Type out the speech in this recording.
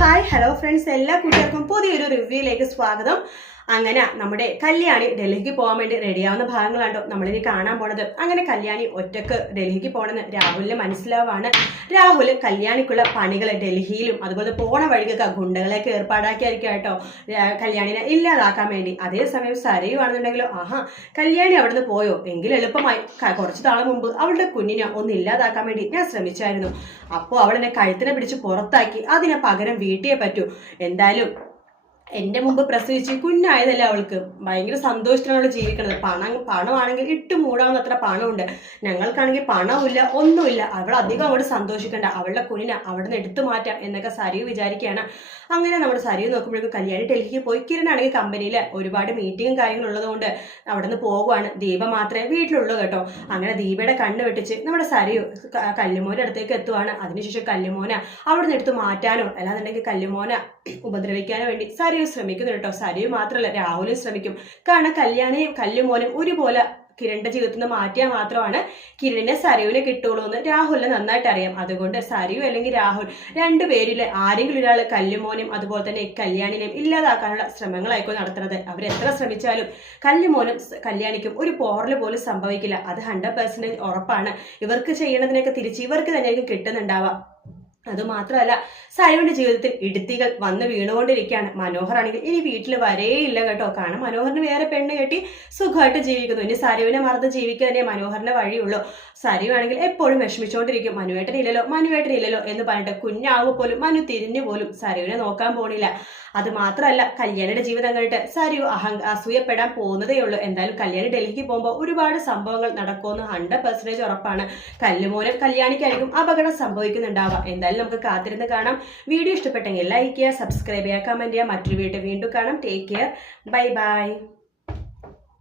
Hi hello friends, എല്ലാ കൂട്ടുകാർക്കും പുതിയൊരു റിവ്യൂയിലേക്ക് സ്വാഗതം. അങ്ങനെ നമ്മുടെ കല്യാണി ഡൽഹിക്ക് പോകാൻ വേണ്ടി റെഡിയാവുന്ന ഭാഗങ്ങളാണ്ടോ നമ്മളിനി കാണാൻ പോണത്. അങ്ങനെ കല്യാണി ഒറ്റക്ക് ഡൽഹിക്ക് പോകണമെന്ന് രാഹുലിന് മനസ്സിലാവാണ്. രാഹുൽ കല്യാണിക്കുള്ള പണികൾ ഡൽഹിയിലും അതുപോലെ പോണ വഴിക്കൊക്കെ ഗുണ്ടകളെയൊക്കെ ഏർപ്പാടാക്കിയായിരിക്കും കേട്ടോ കല്യാണിനെ ഇല്ലാതാക്കാൻ വേണ്ടി. അതേസമയം സരയുവാണെന്നുണ്ടെങ്കിലോ കല്യാണി അവിടുന്ന് പോയോ എങ്കിൽ എളുപ്പമായി. കുറച്ച് നാളെ മുമ്പ് അവളുടെ കുഞ്ഞിനെ ഒന്ന് ഇല്ലാതാക്കാൻ വേണ്ടി ഞാൻ ശ്രമിച്ചായിരുന്നു. അപ്പോൾ അവൾ എന്നെ കഴുത്തിനെ പിടിച്ച് പുറത്താക്കി. അതിനെ പകരം വീട്ടിയേ പറ്റൂ. എന്തായാലും എന്റെ മുമ്പ് പ്രസവിച്ച് കുഞ്ഞായതല്ലേ അവൾക്ക്. ഭയങ്കര സന്തോഷത്തിലാണ് അവൾ ജീവിക്കുന്നത്. പണമാണെങ്കിൽ ഇട്ട് മൂടാവുന്ന അത്ര പണമുണ്ട്. ഞങ്ങൾക്കാണെങ്കിൽ പണമില്ല, ഒന്നുമില്ല. അവൾ അധികം അങ്ങോട്ട് സന്തോഷിക്കണ്ട. അവളുടെ കുഞ്ഞിനെ അവിടെ നിന്ന് എടുത്തു മാറ്റാം എന്നൊക്കെ സരിയു വിചാരിക്കുകയാണ്. അങ്ങനെ നമ്മുടെ സരിയു നോക്കുമ്പോഴേക്കും കല്യാണി ഡൽഹിക്ക് പോയി. കിരണാണെങ്കിൽ കമ്പനിയിൽ ഒരുപാട് മീറ്റിങ്ങും കാര്യങ്ങളും ഉള്ളതുകൊണ്ട് അവിടെ നിന്ന് പോകുവാണ്. ദീപ മാത്രമേ വീട്ടിലുള്ളൂ കേട്ടോ. അങ്ങനെ ദീപയുടെ കണ്ണ് വെട്ടിച്ച് നമ്മുടെ സരിയു കല്ലുമോന്റെ അടുത്തേക്ക് എത്തുവാണ്. അതിനുശേഷം കല്ലുമോന അവിടെ നിന്ന് എടുത്ത് മാറ്റാനോ അല്ലാന്നുണ്ടെങ്കിൽ കല്ലുമോന ഉപദ്രവിക്കാനോ വേണ്ടി സരിയു ശ്രമിക്കുന്നു കേട്ടോ. സരിയു മാത്രമല്ല, രാഹുലും ശ്രമിക്കും. കാരണം കല്യാണിയും കല്ലുമോനും ഒരുപോലെ കിരണിന്റെ ജീവിതത്തിൽ നിന്ന് മാറ്റിയാൽ മാത്രമാണ് കിരണിനെ സരിയുവിനെ കിട്ടുള്ളൂ എന്ന് രാഹുലിന് നന്നായിട്ട് അറിയാം. അതുകൊണ്ട് സരിയു അല്ലെങ്കിൽ രാഹുൽ രണ്ടുപേരിൽ ആരെങ്കിലും ഒരാൾ കല്ലുമോനും അതുപോലെ തന്നെ കല്യാണിനെയും ഇല്ലാതാക്കാനുള്ള ശ്രമങ്ങളായിരിക്കും നടത്തുന്നത്. അവരെത്ര ശ്രമിച്ചാലും കല്ലുമോനും കല്യാണിക്കും ഒരു പോറല് പോലും സംഭവിക്കില്ല. അത് 100% ഉറപ്പാണ്. ഇവർക്ക് ചെയ്യണതിനൊക്കെ തിരിച്ച് ഇവർക്ക് തന്നെയായിരിക്കും കിട്ടുന്നുണ്ടാവാം. അതുമാത്രമല്ല, സരിയുടെ ജീവിതത്തിൽ ഇടുത്തികൾ വന്ന് വീണുകൊണ്ടിരിക്കുകയാണ്. മനോഹർ ആണെങ്കിൽ ഇനി വീട്ടിൽ വരേയില്ല കേട്ടോ. കാരണം മനോഹറിന് വേറെ പെണ്ണ് കെട്ടി സുഖമായിട്ട് ജീവിക്കുന്നു. ഇനി സരിവിനെ മറന്ന് ജീവിക്കാൻ തന്നെ മനോഹറിന്റെ വഴിയുള്ളൂ. സരിവ് ആണെങ്കിൽ എപ്പോഴും വിഷമിച്ചുകൊണ്ടിരിക്കും. മനുവേട്ടനില്ലല്ലോ എന്ന് പറഞ്ഞിട്ട് കുഞ്ഞാവുമ്പോൾ പോലും മനു തിരിഞ്ഞു പോലും സരിവിനെ നോക്കാൻ പോണില്ല. അത് മാത്രമല്ല, കല്യാണിയുടെ ജീവിതം കണ്ടിട്ട് സരിവ് അസൂയപ്പെടാൻ പോകുന്നതേ ഉള്ളൂ. എന്തായാലും കല്യാണി ഡൽഹിക്ക് പോകുമ്പോൾ ഒരുപാട് സംഭവങ്ങൾ നടക്കുമെന്ന് 100% ഉറപ്പാണ്. കല്ലുമോനും കല്യാണിക്കായിരിക്കും അപകടം സംഭവിക്കുന്നുണ്ടാവാം. എന്തായാലും നമുക്ക് കാത്തിരുന്ന് കാണാം. വീഡിയോ ഇഷ്ടപ്പെട്ടെങ്കിൽ ലൈക്ക് ചെയ്യുക, സബ്സ്ക്രൈബ് ചെയ്യുക, കമന്റ് ചെയ്യുക. മറ്റൊരു വീഡിയോ വീണ്ടും കാണാം. Take care, bye bye.